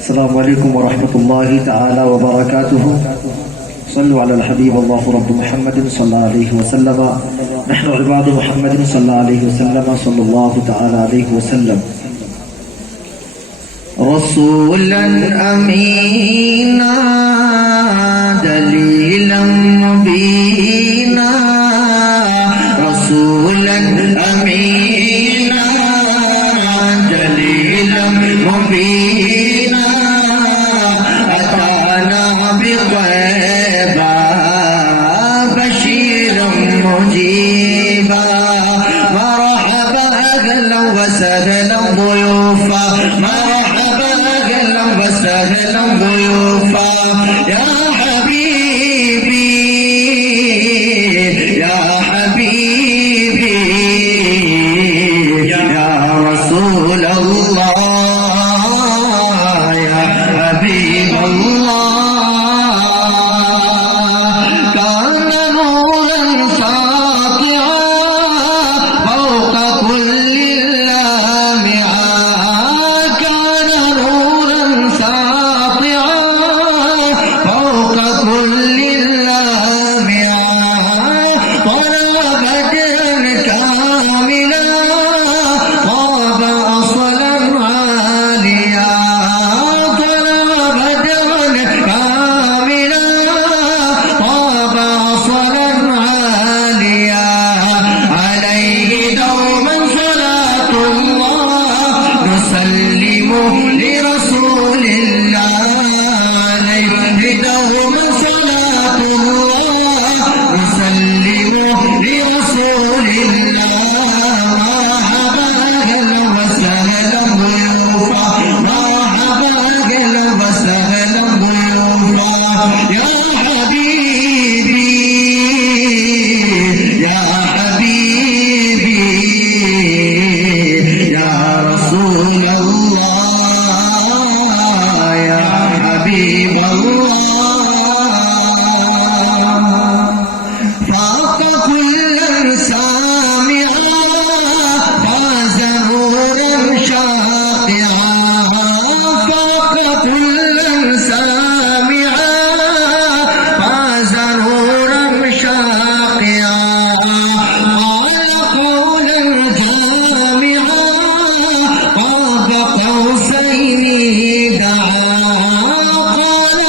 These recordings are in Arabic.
السلام عليكم ورحمة الله تعالى وبركاته. صلوا على الحبيب الله رب محمد صلى الله عليه وسلم. نحن عباد محمد صلى الله عليه وسلم صلى الله تعالى عليه وسلم. رسولا أمينا دليلا مبينا، رسولا أمينا دليلا مبينا، أتانا بطيبا بشيرا مجيبا، مرحبا أهلا وسهلا ضيوفا، مرحبا أهلا وسهلا ضيوفا، يا حبيبي يا حبيبي يا رسول الله يا حبيب الله. كان نورا ساطعا فوق كل اللامعات، كان نورا ساطعا فوق كل اللامعات، طلع بدرا كاملا طاب أصلا عاليا، طلع بدرا كاملا طاب أصلا عاليا، عليه دوما صلاة الله نسلم لرسول الله، عليه دوما صلاة الله نسلم لرسول الله. مرحبا أهلا وسهلا ضيوفا، مرحبا أهلا وسهلا ضيوفا، يا حبيبي يا حبيبي يا رسول الله يا حبيب الله. فاق كلا سامعا فاز نورا شاقعا، فاق كلا سامعا فاز نورا شاقعا، قال قولا جامعا قاب قوسين دعا، قال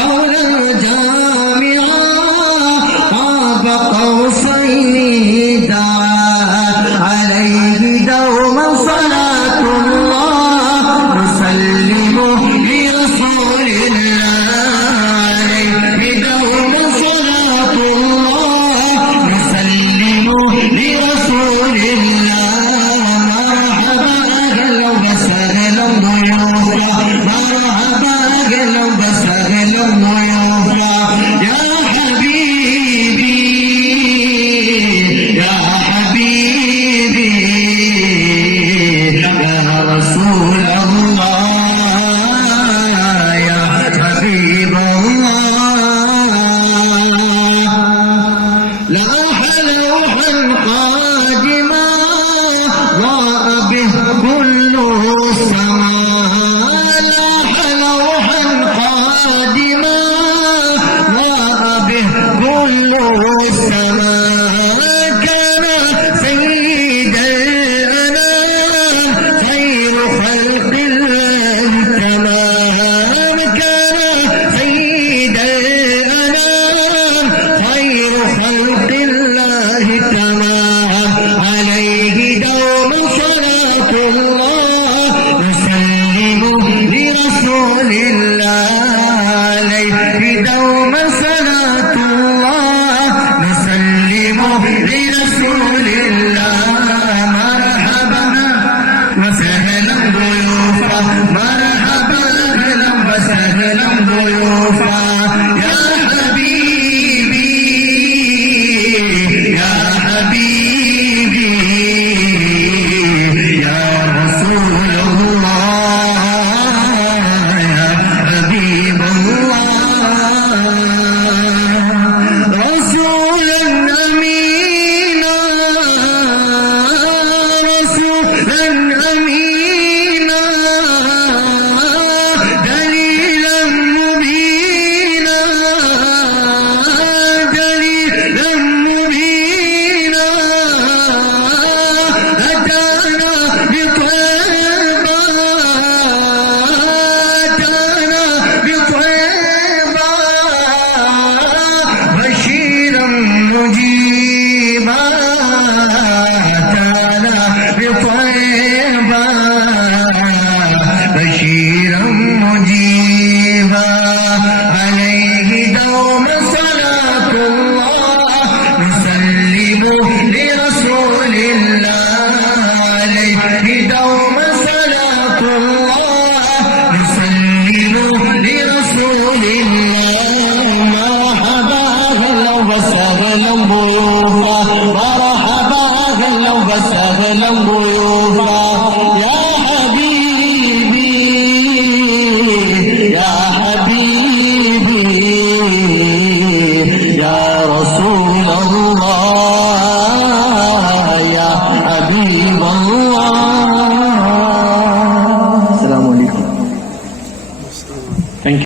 قولا جامعا قاب قوسين دعا، عليه دوما صلاة الله نسلم لرسول الله، عليه دوما صلاة الله نسلم لرسول الله. مرحبا أهلا وسهلا ضيوفا، مرحبا أهلا وسهلا ضيوفا، يا حبيبي يا حبيبي يا رسول الله يا حبيب الله. لاح لوحا قادما ضاء به كل السماء، لاح لوحا قادما ضاء به كل السماء، كان سيد الأنام خير خلق الله تمام، كان سيد الأنام خير خلق الله تمام، عليه دوما صلاة الله نسلم لرسول الله، عليه دوما